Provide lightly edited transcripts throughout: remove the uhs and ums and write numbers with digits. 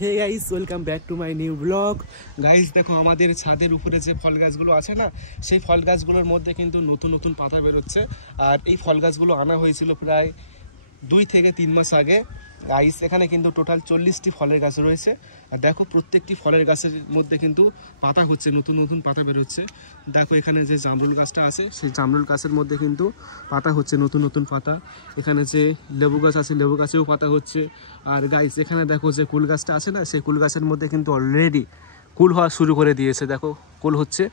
Hey guys, welcome back to my new blog. Guys দেখো, আমাদের ছাদের উপরে যে ফল গাছগুলো আছে না, সেই ফল গাছগুলোর মধ্যে কিন্তু নতুন নতুন পাতা বেরোচ্ছে। আর এই ফল গাছগুলো আনা হয়েছিল প্রায় 2 থেকে 3 মাস আগে। গাইস এখানে কিন্তু টোটাল 40টি ফলের গাছ রয়েছে। আর দেখো, প্রত্যেকটি ফলের গাছের মধ্যে কিন্তু পাতা হচ্ছে, নতুন নতুন পাতা বেরোচ্ছে। দেখো এখানে যে জামরুল গাছটা আছে, সেই জামরুল গাছের মধ্যে কিন্তু পাতা হচ্ছে, নতুন নতুন পাতা। এখানে যে লেবু গাছ আছে, লেবু গাছেও পাতা হচ্ছে। আর গাইস এখানে দেখো যে কুল গাছটা আছে না, সেই কুল গাছের মধ্যে কিন্তু অলরেডি কুল হওয়া শুরু করে দিয়েছে। দেখো কুল হচ্ছে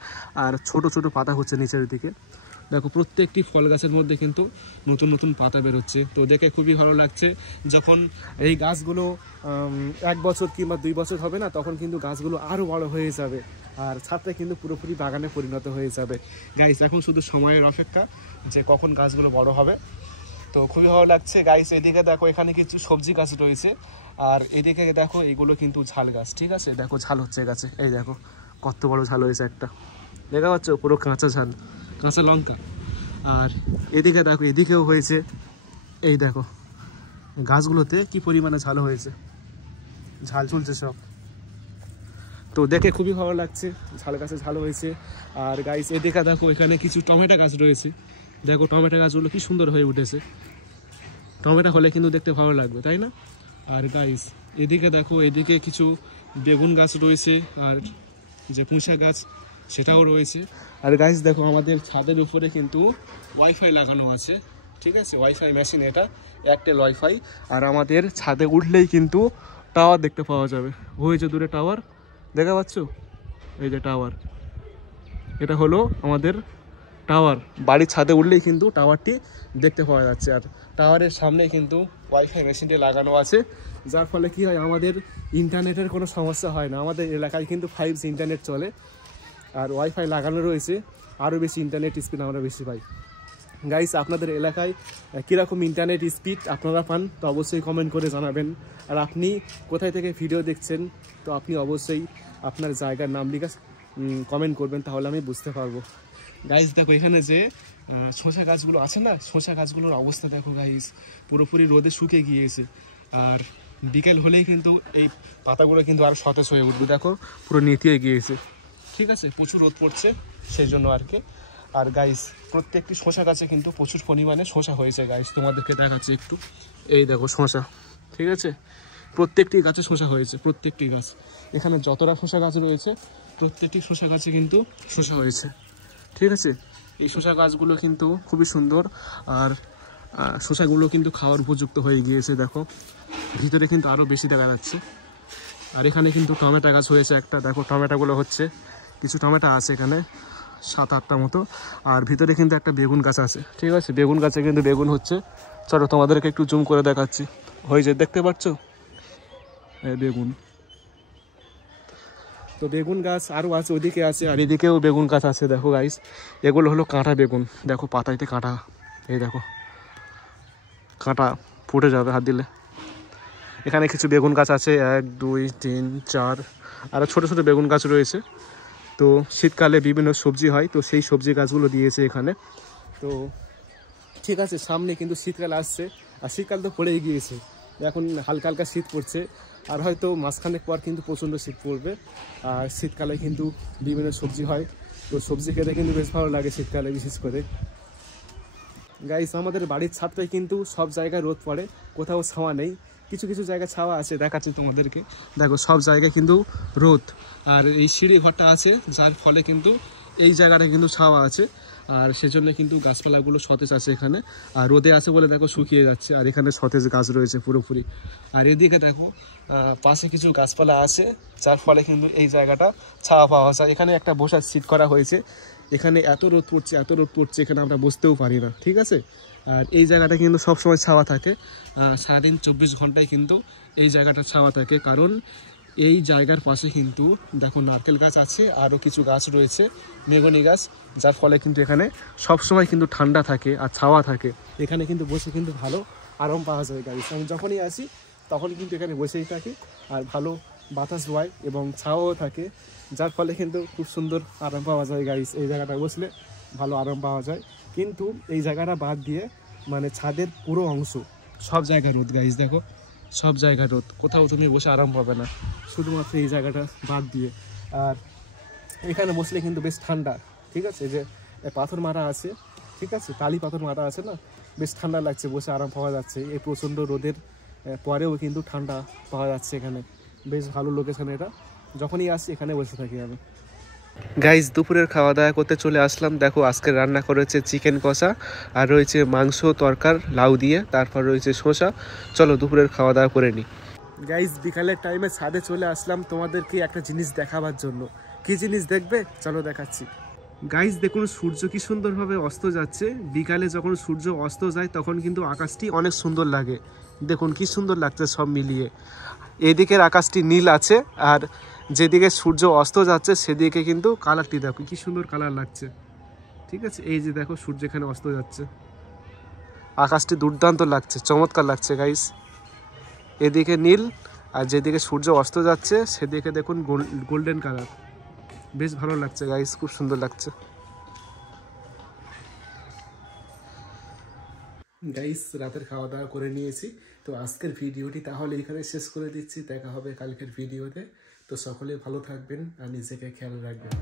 আর ছোট ছোট পাতা হচ্ছে নিচের দিকে। দেখো প্রত্যেকটি ফল গাছের মধ্যে কিন্তু নতুন নতুন পাতা বেরোচ্ছে। তো দেখে খুবই ভালো লাগছে। যখন এই গাছগুলো 1 বছর কিংবা 2 বছর হবে না, তখন কিন্তু গাছগুলো আরও বড় হয়ে যাবে আর ছাদটা কিন্তু পুরোপুরি বাগানে পরিণত হয়ে যাবে। গাইস এখন শুধু সময়ের অপেক্ষা যে কখন গাছগুলো বড় হবে। তো খুবই ভালো লাগছে। গাইস এদিকে দেখো, এখানে কিছু সবজি গাছ রয়েছে। আর এদিকে দেখো, এইগুলো কিন্তু ঝাল গাছ। ঠিক আছে, দেখো ঝাল হচ্ছে গাছে। এই দেখো কত বড় ঝাল হয়েছে একটা, দেখা পাচ্ছ? পুরো কাঁচা ঝাল, কাঁচা লঙ্কা। আর এদিকে দেখো, এদিকেও হয়েছে। এই দেখো গাছগুলোতে কি পরিমাণে ঝাল হয়েছে, ঝাল চলছে সব। তো দেখে খুবই ভালো লাগছে, ঝাল গাছে ঝাল হয়েছে। আর গাইস এদিকে দেখো, এখানে কিছু টমেটো গাছ রয়েছে। দেখো টমেটো গাছগুলো কি সুন্দর হয়ে উঠেছে। টমেটো হলে কিন্তু দেখতে ভালো লাগবে, তাই না? আর গাইস এদিকে দেখো, এদিকে কিছু বেগুন গাছ রয়েছে, আর যে পুঁশা গাছ সেটাও রয়েছে। আর গাইস দেখো, আমাদের ছাদের উপরে কিন্তু ওয়াইফাই লাগানো আছে। ঠিক আছে, ওয়াইফাই মেশিন, এটা এয়ারটেল ওয়াইফাই। আর আমাদের ছাদে উঠলেই কিন্তু টাওয়ার দেখতে পাওয়া যাবে। ওই যে দূরে টাওয়ার দেখা পাচ্ছ, এই যে টাওয়ার, এটা হলো আমাদের টাওয়ার। বাড়ির ছাদে উঠলেই কিন্তু টাওয়ারটি দেখতে পাওয়া যাচ্ছে। আর টাওয়ারের সামনে কিন্তু ওয়াইফাই মেশিনটি লাগানো আছে, যার ফলে কি হয়, আমাদের ইন্টারনেটের কোনো সমস্যা হয় না। আমাদের এলাকায় কিন্তু 5G ইন্টারনেট চলে। আর ওয়াইফাই লাগানো রয়েছে, আরও বেশি ইন্টারনেট স্পিড আমরা বেশি পাই। গাইস আপনাদের এলাকায় কীরকম ইন্টারনেট স্পিড আপনারা পান, তো অবশ্যই কমেন্ট করে জানাবেন। আর আপনি কোথায় থেকে ভিডিও দেখছেন, তো আপনি অবশ্যই আপনার জায়গার নাম লিখে কমেন্ট করবেন, তাহলে আমি বুঝতে পারবো। গাইস দেখো, এখানে যে শসা গাছগুলো আছে না, শসা গাছগুলোর অবস্থা দেখো গাইস, পুরোপুরি রোদে শুকিয়ে গিয়েছে। আর বিকেল হলেই কিন্তু এই পাতাগুলো কিন্তু আরও সতেজ হয়ে উঠবে। দেখো পুরো নেতিয়ে গিয়েছে। ঠিক আছে, প্রচুর রোদ পড়ছে সেই জন্য আর কি। আর গাইস প্রত্যেকটি শসা গাছে কিন্তু প্রচুর পরিমাণে শসা হয়েছে। গাইস তোমাদেরকে দেখাচ্ছি একটু, এই দেখো শসা। ঠিক আছে, প্রত্যেকটি গাছে শসা হয়েছে, প্রত্যেকটি গাছ। এখানে যতটা শসা গাছ রয়েছে, প্রত্যেকটি শসা গাছে কিন্তু শসা হয়েছে। ঠিক আছে, এই শসা গাছগুলো কিন্তু খুবই সুন্দর। আর শসাগুলো কিন্তু খাওয়ার উপযুক্ত হয়ে গিয়েছে। দেখো ভিতরে কিন্তু আরও বেশি দেখা যাচ্ছে। আর এখানে কিন্তু টমেটো গাছ হয়েছে একটা। দেখো টমেটোগুলো হচ্ছে, কিছু টমেটো আছে এখানে 7-8টা মতো। আর ভিতরে কিন্তু একটা বেগুন গাছ আছে। ঠিক আছে, বেগুন গাছে কিন্তু বেগুন হচ্ছে। চলো তোমাদেরকে একটু জুম করে দেখাচ্ছি। হয়েছে, দেখতে পাচ্ছ বেগুন। তো বেগুন গাছ আরও আছে, ওইদিকে আছে, আর এদিকেও বেগুন গাছ আছে। দেখো গাইস, এগুলো হলো কাঁটা বেগুন। দেখো পাতাইতে কাঁটা, এই দেখো কাঁটা ফুটে যাবে হাত দিলে। এখানে কিছু বেগুন গাছ আছে, 1 2 3 4, আরও ছোটো ছোটো বেগুন গাছ রয়েছে। তো শীতকালে বিভিন্ন সবজি হয়, তো সেই সবজি গাছগুলো দিয়েছে এখানে। তো ঠিক আছে, সামনে কিন্তু শীতকাল আসছে। আর শীতকাল তো পড়েই গিয়েছে, এখন হালকা হালকা শীত পড়ছে। আর হয়তো মাঝখানেক পর কিন্তু প্রচণ্ড শীত পড়বে। আর শীতকালে কিন্তু বিভিন্ন সবজি হয়, তো সবজি খেতে কিন্তু বেশ ভালো লাগে শীতকালে বিশেষ করে। গাইস আমাদের বাড়ির ছাদটায় কিন্তু সব জায়গায় রোদ পড়ে, কোথাও ছাওয়া নেই। কিছু কিছু জায়গায় ছাওয়া আছে, দেখাচ্ছি তোমাদেরকে। দেখো সব জায়গায় কিন্তু রোদ। আর এই সিঁড়ি ঘরটা আছে, যার ফলে কিন্তু এই জায়গাটা কিন্তু ছাওয়া আছে। আর সেজন্য কিন্তু গাছপালাগুলো সতেজ আছে এখানে। আর রোদে আছে বলে দেখো শুকিয়ে যাচ্ছে। আর এখানে সতেজ গাছ রয়েছে পুরোপুরি। আর এদিকে দেখো পাশে কিছু গাছপালা আছে, যার ফলে কিন্তু এই জায়গাটা ছাওয়া পাওয়া যায়। এখানে একটা বসার সিট করা হয়েছে। এখানে এত রোদ পড়ছে, এত রোদ পড়ছে, এখানে আমরা বসতেও পারি না। ঠিক আছে, আর এই জায়গাটা কিন্তু সবসময় ছাওয়া থাকে। সারাদিন 24 ঘন্টায় কিন্তু এই জায়গাটা ছাওয়া থাকে। কারণ এই জায়গার পাশে কিন্তু দেখো নারকেল গাছ আছে, আরও কিছু গাছ রয়েছে, মেগনি গাছ, যার ফলে কিন্তু এখানে সবসময় কিন্তু ঠান্ডা থাকে আর ছাওয়া থাকে। এখানে কিন্তু বসে কিন্তু ভালো আরাম পাওয়া যায়। গাইস আমি যখনই আসি তখন কিন্তু এখানে বসেই থাকি, আর ভালো বাতাস বয় এবং ছাওয়াও থাকে, যার ফলে কিন্তু খুব সুন্দর আরাম পাওয়া যায়। গাইস এই জায়গাটা বসলে ভালো আরাম পাওয়া যায়। কিন্তু এই জায়গাটা বাদ দিয়ে মানে ছাদের পুরো অংশ সব জায়গায় রোদ। গাইস দেখো সব জায়গায় রোদ, কোথাও তুমি বসে আরাম পাবে না, শুধুমাত্র এই জায়গাটা বাদ দিয়ে। আর এখানে বসলে কিন্তু বেশ ঠান্ডা, ঠিক আছে, যে পাথর মারা আছে, ঠিক আছে, টালি পাথর মারা আছে না, বেশ ঠান্ডা লাগছে, বসে আরাম পাওয়া যাচ্ছে। এই প্রচণ্ড রোদের পরেও কিন্তু ঠান্ডা পাওয়া যাচ্ছে এখানে, বেশ ভালো লোকেশন এটা, যখনই আসি এখানে বসে থাকি আমি। গাইস দুপুরের খাওয়া দাওয়া করতে চলে আসলাম। দেখো আজকে রান্না করেছে চিকেন কষা, আর রয়েছে মাংস তরকার লাউ দিয়ে, তারপর রয়েছে শসা। চলো দুপুরের খাওয়া দাওয়া করে নিই। গাইস বিকালের টাইমে ছাদে চলে আসলাম তোমাদেরকে একটা জিনিস দেখাবার জন্য। কি জিনিস দেখবে? চলো দেখাচ্ছি। গাইস দেখুন সূর্য কি সুন্দরভাবে অস্ত যাচ্ছে। বিকালে যখন সূর্য অস্ত যায় তখন কিন্তু আকাশটি অনেক সুন্দর লাগে। দেখুন কি সুন্দর লাগছে সব মিলিয়ে। এদিকের আকাশটি নীল আছে, আর যেদিকে সূর্য অস্ত যাচ্ছে সেদিকে কিন্তু কালারটি দেখো কি সুন্দর কালার লাগছে, ঠিক আছে। এই যে দেখো সূর্য এখানে অস্ত যাচ্ছে, আকাশটি দুর্দান্ত লাগছে, চমৎকার লাগছে গাইস। এদিকে নীল, আর যেদিকে সূর্য অস্ত যাচ্ছে সেদিকে দেখুন গোল্ডেন কালার, বেশ ভালো লাগছে গাইস, খুব সুন্দর লাগছে। গাইস রাতের খাওয়া দাওয়া করে নিয়েছি, তো আজকের ভিডিওটি তাহলে এখানে শেষ করে দিচ্ছি। দেখা হবে কালকের ভিডিওতে। তো সকলে ভালো থাকবেন আর নিজেকে খেয়াল রাখবেন।